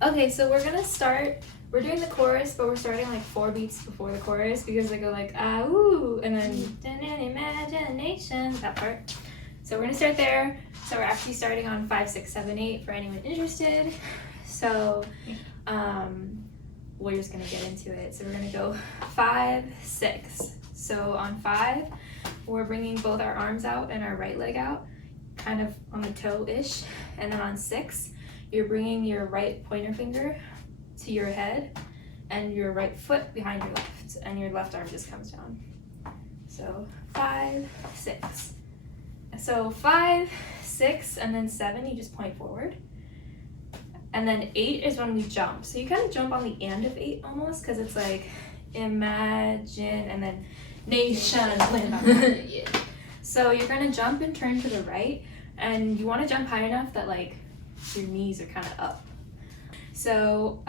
Okay, so we're gonna start. We're doing the chorus, but we're starting like 4 beats before the chorus because they go like ah ooh, and then imagination, that part. So we're gonna start there. So we're actually starting on 5, 6, 7, 8 for anyone interested. So we're just gonna get into it. So we're gonna go 5, 6. So on 5, we're bringing both our arms out and our right leg out, kind of on the toe-ish. And then on 6, you're bringing your right pointer finger to your head and your right foot behind your left, and your left arm just comes down. So 5, 6. So 5, 6, and then 7, you just point forward. And then 8 is when we jump. So you kind of jump on the end of 8 almost, because it's like imagine and then nation. Yeah. So you're gonna jump and turn to the right, and you want to jump high enough that like your knees are kind of up. So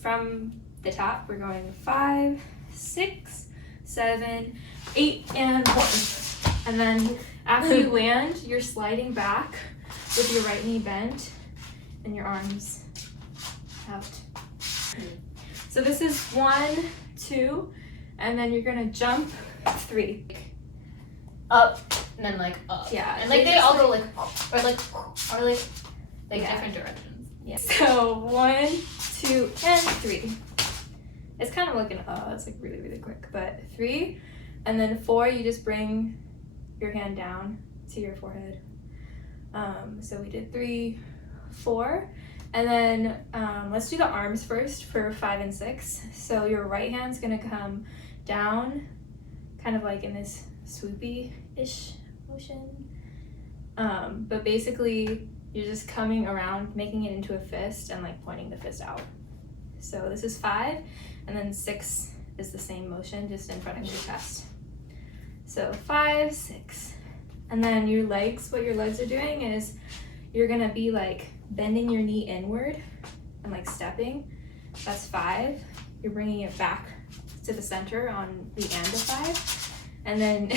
from the top, we're going 5, 6, 7, 8, and 1. And then after you land, you're sliding back with your right knee bent and your arms out. So this is 1, 2, and then you're gonna jump 3. Up, and then like up. Yeah. And like they all go like up, or like yeah. different directions. Yeah. So 1, 2, and 3. It's kind of like an it's like really, really quick, but 3, and then 4, you just bring your hand down to your forehead. So we did 3, 4, and then let's do the arms first for 5 and 6. So your right hand's gonna come down, kind of like in this swoopy-ish motion. But basically, you're just coming around, making it into a fist, and like pointing the fist out. So this is 5, and then 6 is the same motion, just in front of your chest. So 5, 6. And then your legs, what your legs are doing is you're gonna be like bending your knee inward and like stepping. That's 5. You're bringing it back to the center on the end of 5. And then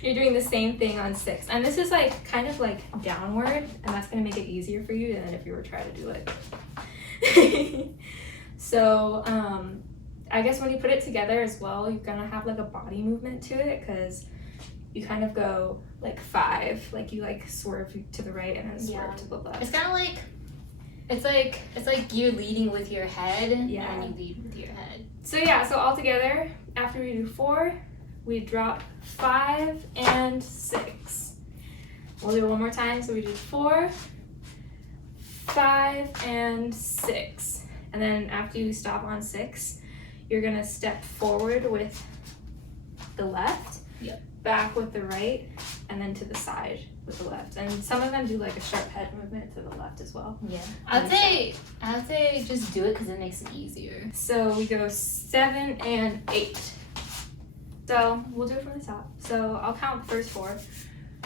you're doing the same thing on 6. And this is like kind of like downward, and that's gonna make it easier for you than if you were trying to do it. So I guess when you put it together as well, you're gonna have like a body movement to it, because you kind of go like 5, like you like swerve to the right and then swerve to the left. It's kind of like, it's like you're leading with your head, yeah, and you lead with your head. So yeah, so all together, after we do 4, we drop 5 and 6. We'll do it one more time. So we do 4, 5, and 6. And then after you stop on 6, you're gonna step forward with the left, back with the right, and then to the side with the left. And some of them do like a sharp head movement to the left as well. Yeah, I'd say just do it because it makes it easier. So we go 7 and 8. So we'll do it from the top. So I'll count the first 4.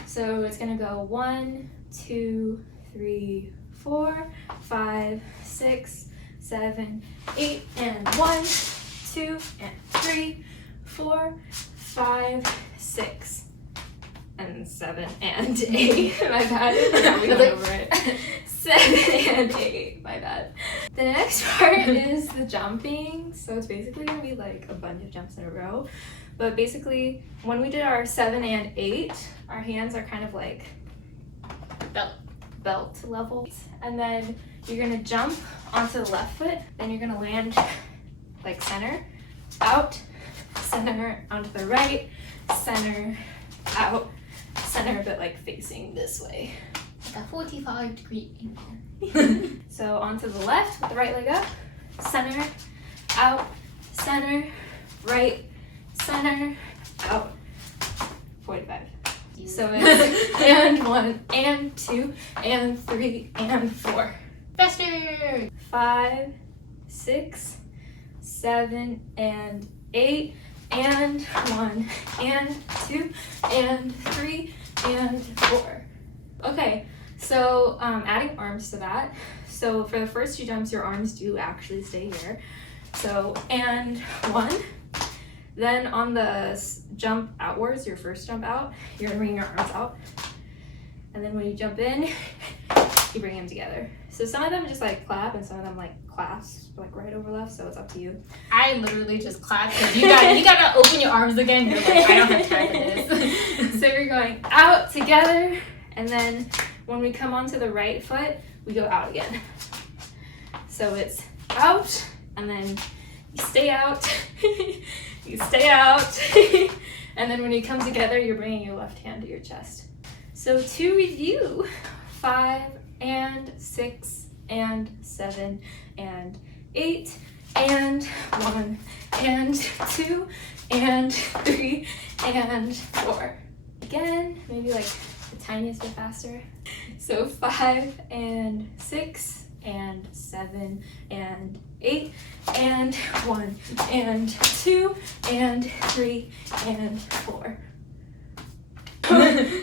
So it's gonna go 1, 2, 3, 4, 5, 6, 7, 8, and 1, 2, and 3, 4, 5, 6, and 7, and 8. My bad. We went over it. 7 and 8. My bad. The next part is the jumping. So it's basically gonna be like a bunch of jumps in a row. But basically, when we did our 7 and 8, our hands are kind of like belt level. And then you're gonna jump onto the left foot, then you're gonna land like center, out, center, onto the right, center, out, center, but like facing this way. Like a 45-degree angle. So onto the left with the right leg up, center, out, center, right, center, out, 45. So it's and 1, and 2, and 3, and 4. Faster! 5, 6, 7, and 8, and 1, and 2, and 3, and 4. Okay, so adding arms to that. So for the first 2 jumps, your arms do actually stay here. So, and 1. Then on the jump outwards, your first jump out, you're gonna bring your arms out. And then when you jump in, you bring them together. So some of them just like clap and some of them like clasp, like right over left, so it's up to you. I literally just clap because you gotta open your arms again. You're like, I don't have time for this. So you're going out together, and then when we come onto the right foot, we go out again. So it's out, and then you stay out, you stay out, and then when you come together, you're bringing your left hand to your chest. So to review, 5 and 6 and 7 and 8 and 1 and 2 and 3 and 4. Again, maybe like the tiniest bit faster. So 5 and 6 and 7 and 8 and 1 and 2 and 3 and 4.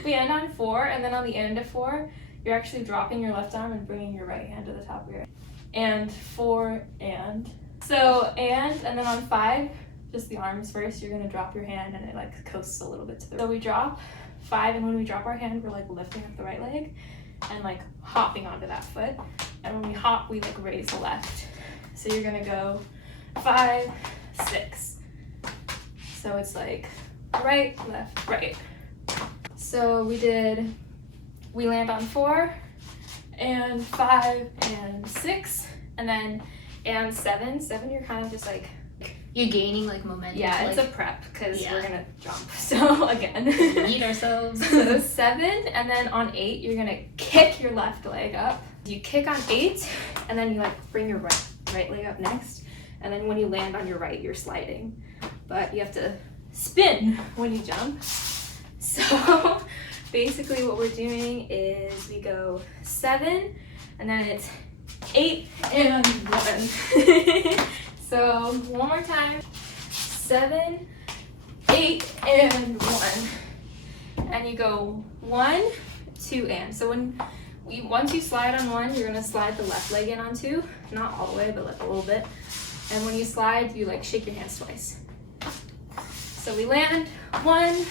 We end on 4, and then on the end of 4, you're actually dropping your left arm and bringing your right hand to the top of your and 4 and. So and then on 5, just the arms first, you're gonna drop your hand and it like coasts a little bit to the. So we drop 5, and when we drop our hand, we're like lifting up the right leg and like hopping onto that foot. And when we hop, we like raise the left. So you're gonna go 5, 6. So it's like right, left, right. So we land on 4 and 5 and 6, and then and 7. 7, you're kind of just like, you're gaining like momentum. yeah, to, it's like, a prep because yeah. we're gonna jump. So again, eat ourselves. So 7, and then on 8, you're gonna kick your left leg up. You kick on 8, and then you like bring your right leg up next, and then when you land on your right, you're sliding, but you have to spin when you jump. So basically what we're doing is we go 7, and then it's 8 and 1. So one more time, 7, 8 and 1. And you go 1, 2 and. So once you slide on 1, you're gonna slide the left leg in on 2. Not all the way, but like a little bit. And when you slide, you like shake your hands twice. So we land 1,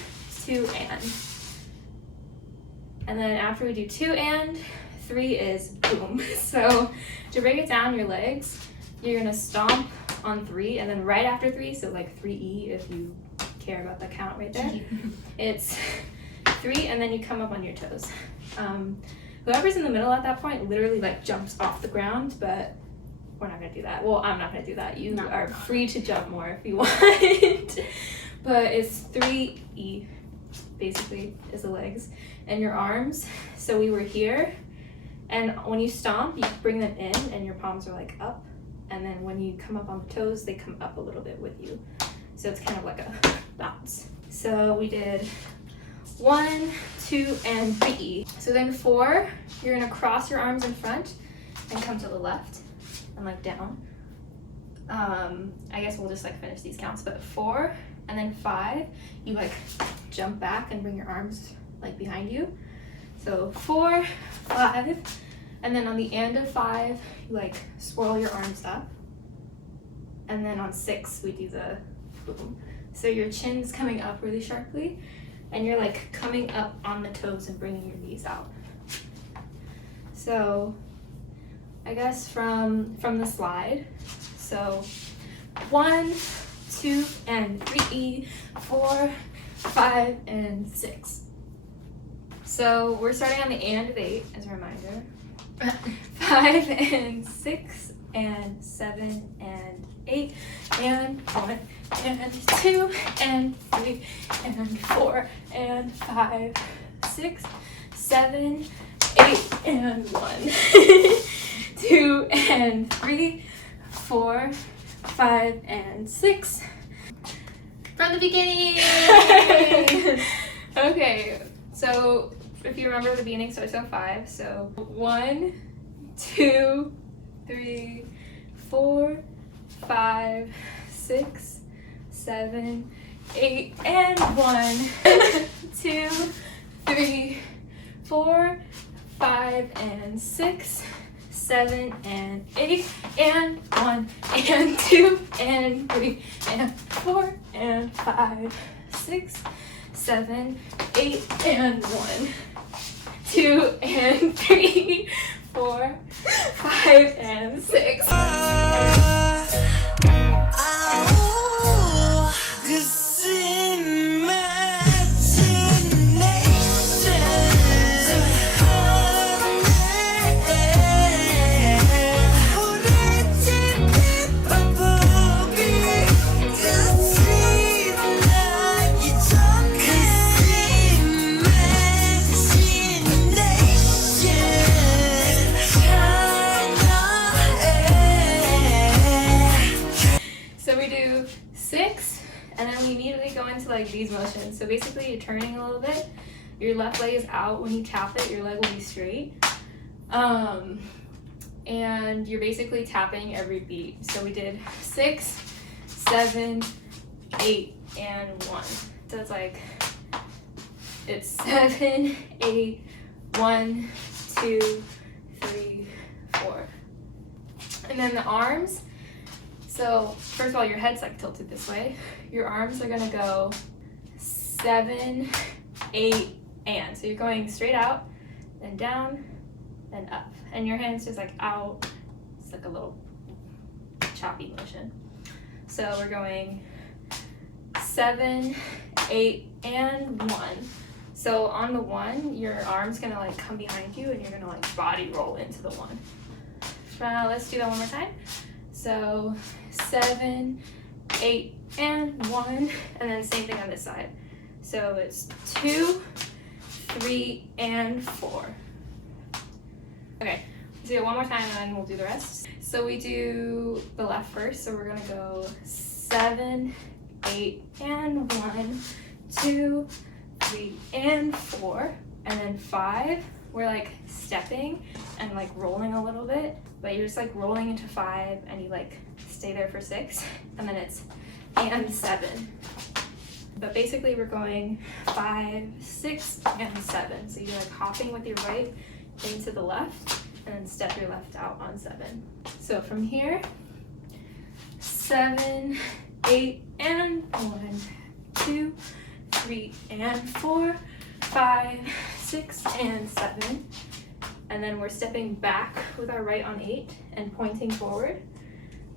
2 and then after we do 2 and, 3 is boom. So to break it down, your legs, you're gonna stomp on 3, and then right after 3, so like 3E if you care about the count right there, it's 3, and then you come up on your toes. Whoever's in the middle at that point literally like jumps off the ground, but we're not gonna do that. Well, I'm not gonna do that. You are free to jump more if you want. But it's 3E basically is the legs and your arms. So we were here, and when you stomp, you bring them in and your palms are like up, and then when you come up on the toes, they come up a little bit with you. So it's kind of like a bounce. So we did 1, 2, and 3E. So then 4, you're gonna cross your arms in front and come to the left and like down. I guess we'll just like finish these counts, but 4 and then 5, you like jump back and bring your arms like behind you. So 4, 5, and then on the end of 5, you like swirl your arms up. And then on 6, we do the boom. So your chin's coming up really sharply, and you're like coming up on the toes and bringing your knees out. So I guess from the slide, so 1, 2, and 3E, 4, 5, and 6. So we're starting on the and of 8 as a reminder. 5 and 6 and 7 and 8 and 1 and 2 and 3 and 4 and 5, 6, 7, 8 and 1. 2 and 3, 4, 5 and 6. From the beginning. Okay, so if you remember the beginning, so I saw 5. So 1, 2, 3, 4, 5, 6, 7, 8, and 1, 2, 3, 4, 5, and 6, 7, and 8, and 1, and 2, and 3, and 4, and 5, 6, 7, 8, and 1, 2, and 3, 4, 5, and 6. So we do 6, and then we immediately go into like these motions. So basically you're turning a little bit, your left leg is out. When you tap it, your leg will be straight. And you're basically tapping every beat. So we did 6, 7, 8, and 1. So it's like, it's 7, 8, 1, 2, 3, 4. And then the arms. So first of all, your head's like tilted this way. Your arms are gonna go 7, 8, and. So you're going straight out, then down, then up. And your hand's just like out. It's like a little choppy motion. So we're going 7, 8, and 1. So on the 1, your arm's gonna like come behind you and you're gonna like body roll into the 1. Let's do that one more time. So 7, 8, and 1, and then same thing on this side. So it's 2, 3, and 4. Okay, let's do it one more time and then we'll do the rest. So we do the left first, so we're gonna go 7, 8, and 1, 2, 3, and 4, and then 5. We're like stepping and like rolling a little bit, but you're just like rolling into 5 and you like stay there for 6, and then it's and 7. But basically we're going 5, 6, and 7. So you're like hopping with your right into the left and then step your left out on 7. So from here, 7, 8, and 1, 2, 3, and 4, 5, 6, and 7. And then we're stepping back with our right on 8 and pointing forward.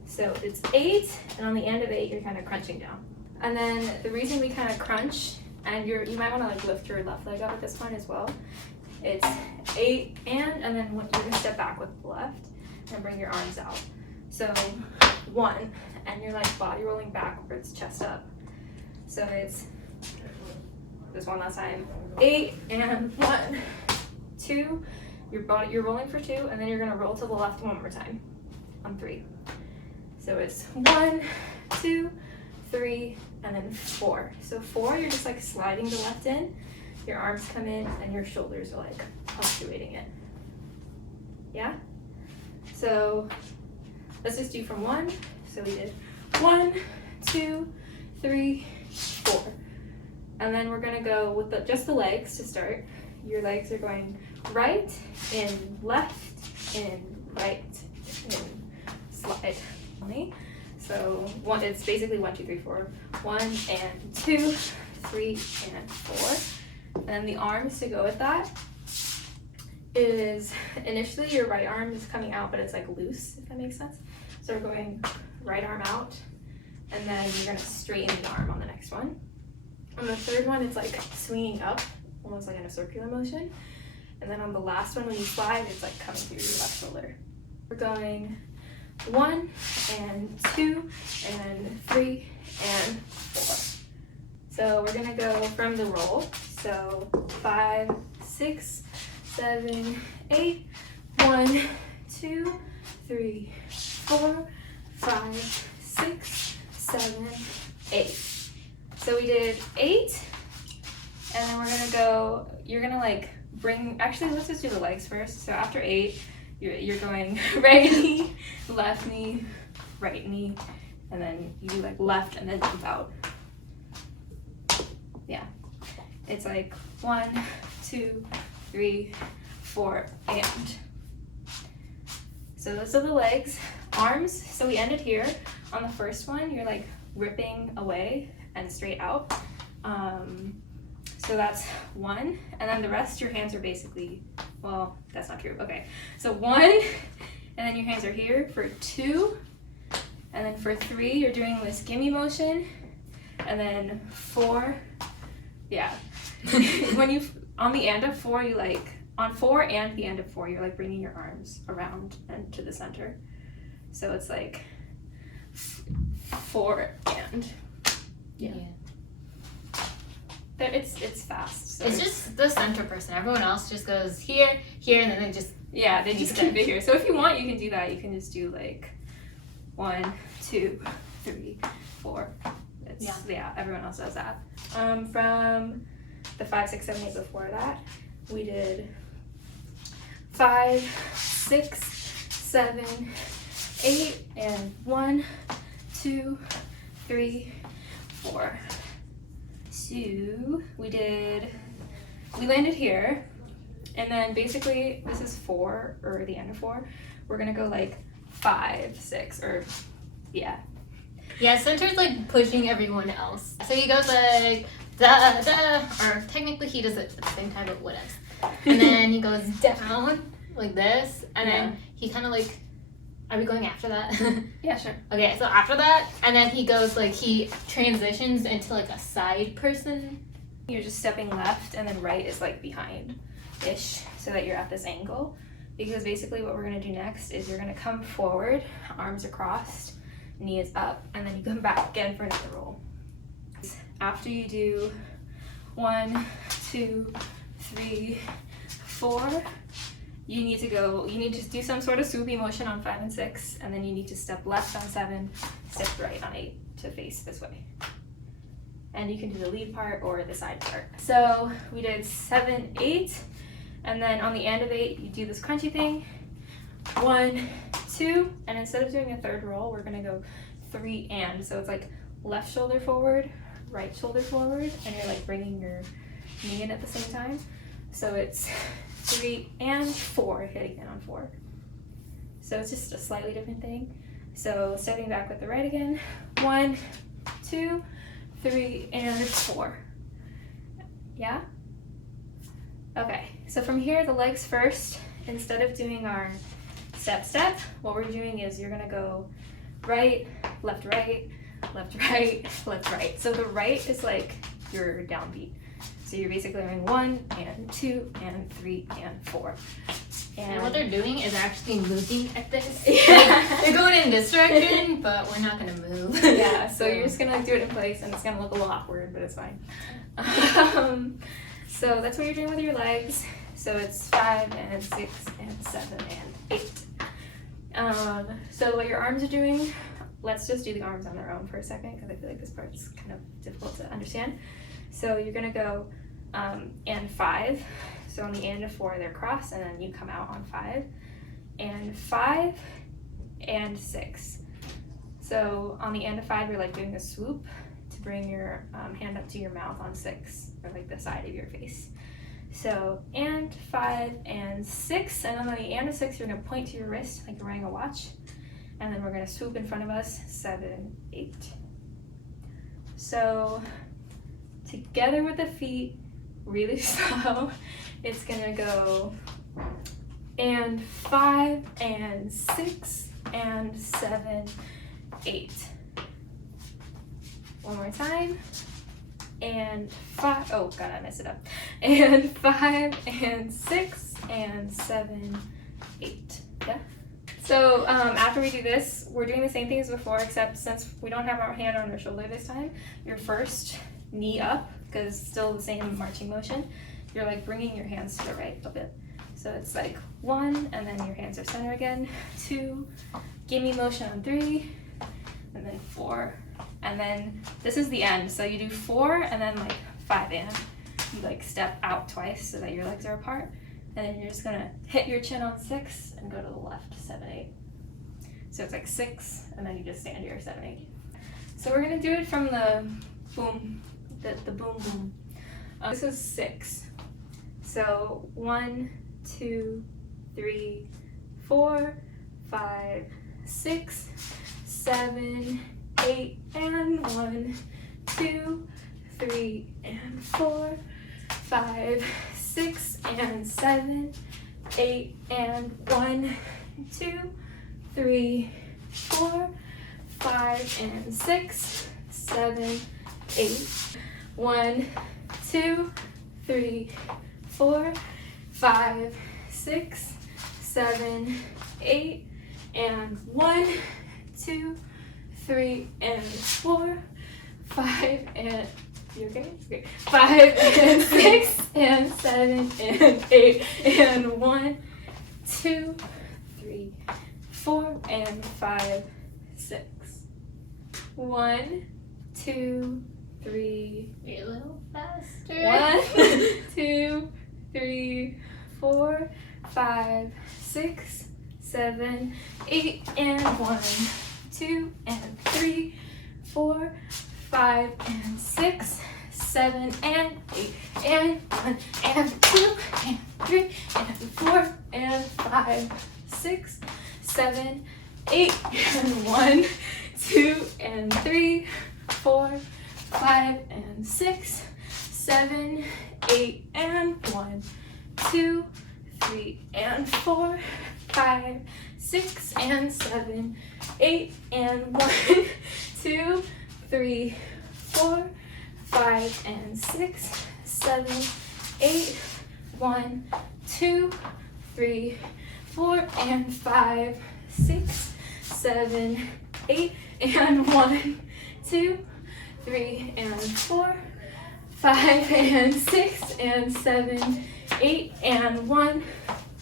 So it's 8, and on the end of 8, you're kind of crunching down. And then the reason we kind of crunch, and you might want to like lift your left leg up at this point as well. It's 8, and then you're gonna step back with the left and bring your arms out. So 1, and you're like body rolling backwards, chest up. So it's this one last time. 8, and 1, 2. You're rolling for 2, and then you're gonna roll to the left one more time on 3. So it's 1, 2, 3, and then 4. So 4, you're just like sliding the left in, your arms come in, and your shoulders are like punctuating it. Yeah? So let's just do from 1. So we did 1, 2, 3, 4. And then we're gonna go with just the legs to start. Your legs are going right, in, left, in, right, in, slide. So it's basically 1, 2, 3, 4. 1 and 2, 3, and 4. And then the arms to go with that is initially your right arm is coming out, but it's like loose, if that makes sense. So we're going right arm out, and then you're gonna straighten the arm on the next one. On the third one, it's like swinging up, almost like in a circular motion. And then on the last one, when you slide, it's like coming through your left shoulder. We're going 1 and 2 and 3 and 4. So we're gonna go from the roll. So 5, 6, 7, 8, 1, 2, 3, 4, 5, 6, 7, 8. So we did 8, and then we're gonna go, you're gonna like actually let's just do the legs first. So after 8, you're going right knee, left knee, right knee, and then you do like left and then jump out. Yeah. It's like 1, 2, 3, 4, and. So those are the legs. Arms, so we ended here. On the first one, you're like ripping away and straight out. So that's 1, and then the rest, your hands are basically Well, that's not true. Okay, so 1, and then your hands are here for 2, and then for 3, you're doing this gimme motion, and then 4, yeah. When you, on the end of 4, you like, on 4 and the end of 4, you're like bringing your arms around and to the center. So it's like 4 and, yeah. It's fast. So it's just the center person. Everyone else just goes here, here, and then they just they just keep it here. So if you want, you can do that. You can just do like 1, 2, 3, 4. Yeah. Everyone else does that. From the 5, 6, 7, 8 before that, we did 5, 6, 7, 8, and 1, 2, 3, 4. So we landed here, and then basically this is 4, or the end of 4. We're gonna go like 5, 6, or yeah. Yeah, center's like pushing everyone else. So he goes like da da, or technically he does it at the same time, but whatever. And then he goes down like this, and then he kind of like. Are we going after that? Yeah, sure. Okay, so after that, and then he goes like he transitions into like a side person. You're just stepping left, and then right is like behind-ish, so that you're at this angle. Because basically what we're gonna do next is you're gonna come forward, arms are crossed, knee is up, and then you come back again for another roll. After you do 1, 2, 3, 4, you need to do some sort of swoopy motion on 5 and 6, and then you need to step left on 7, step right on 8 to face this way. And you can do the lead part or the side part. So we did 7, 8, and then on the end of 8, you do this crunchy thing. 1, 2, and instead of doing a third roll, we're gonna go 3 and. So it's like left shoulder forward, right shoulder forward, and you're like bringing your knee in at the same time. So it's 3 and 4, hitting it on 4. So it's just a slightly different thing. So stepping back with the right again. 1, 2, 3, and 4. Yeah? Okay, so from here, the legs first. Instead of doing our step, what we're doing is you're gonna go right, left, right, left, right, left, right. So the right is like your downbeat. So you're basically doing 1 and 2 and 3 and 4. And what they're doing is actually moving at this. Yeah. Like, they're going in this direction, but we're not gonna move. Yeah, so you're just gonna like do it in place, and it's gonna look a little awkward, but it's fine. So that's what you're doing with your legs. So it's 5 and 6 and 7 and 8. So what your arms are doing, let's just do the arms on their own for a second, because I feel like this part's kind of difficult to understand. So you're gonna go and 5. So on the end of 4, they're crossed, and then you come out on 5. And 5 and 6. So on the end of 5, you're like doing a swoop to bring your hand up to your mouth on 6, or like the side of your face. So and 5 and 6, and then on the end of 6, you're gonna point to your wrist like you're wearing a watch, and then we're gonna swoop in front of us, 7, 8. So together with the feet, really slow, it's gonna go and 5 and 6 and 7, 8. One more time. And 5, oh god, I messed it up. And 5 and 6 and 7, 8. Yeah. So after we do this, we're doing the same thing as before, except since we don't have our hand on our shoulder this time, your first knee up, because it's still the same marching motion, you're like bringing your hands to the right a bit. So it's like 1, and then your hands are center again, 2, gimme motion on 3, and then 4. And then this is the end. So you do 4 and then like 5 and. You like step out twice so that your legs are apart. And then you're just gonna hit your chin on 6 and go to the left, 7, 8. So it's like 6, and then you just stand here, 7, 8. So we're gonna do it from the boom, the boom boom. This is 6. So 1, 2, 3, 4, 5, 6, 7, 8, and 1, 2, 3, and 4, 5, 6, and 7, 8, and 1, 2, 3, 4, 5, and 6, 7, 8. 1, 2, 3, 4, 5, 6, 7, 8, and 1, 2, 3, and 4, 5, and you okay? Okay. 5 and 6 and 7 and 8 and 1, 2, 3, 4 and 5, 6. 1, 2, 3. Wait a little faster. 1, 2, 3, 4, 5, 6, 7, 8, and 1, 2, and 3, 4, 5, and 6, 7, and 8, and 1, and 2, and 3, and 4, and 5, 6, 7, 8, and 1, 2, and 3, 4, 5, and 6, 7, 8, and 1, 2, 3, and 4, 5, 6, and 7, 8, and 1, 2, 3, 4, 5, and 6, 7, 8, 1, 2, 3, 4, and 5, 6, 7, 8, and 1, 2, 3, and 4, 5, and 6, and 7, 8, and 1,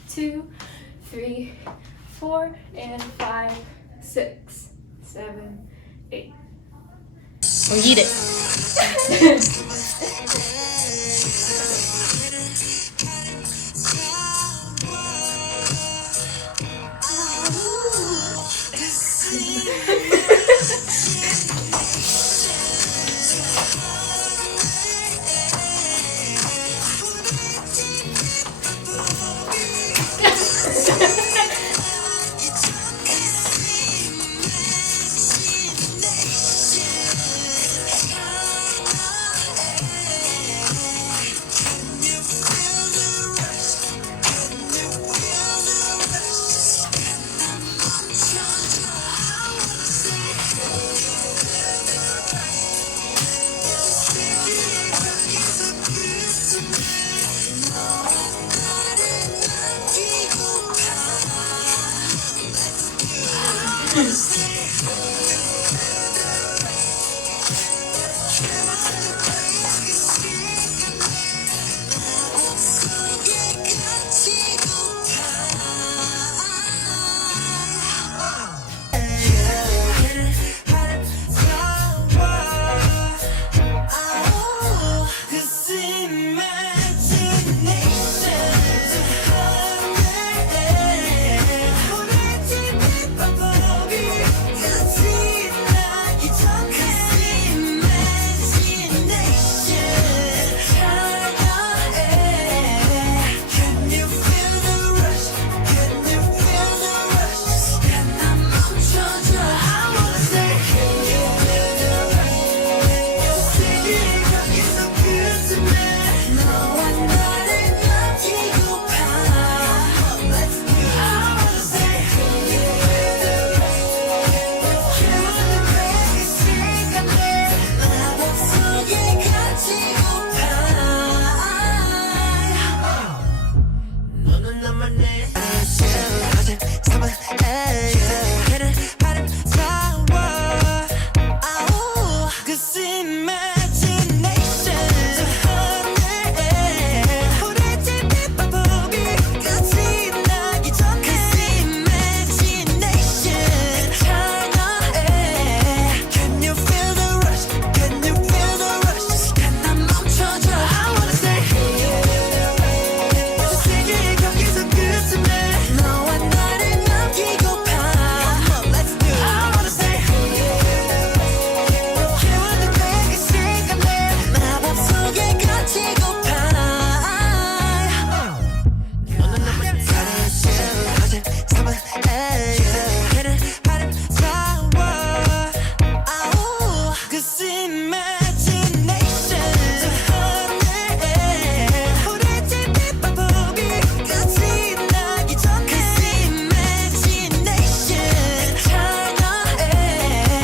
2, 3, 4, and 5, 6, 7, 8. Or eat it.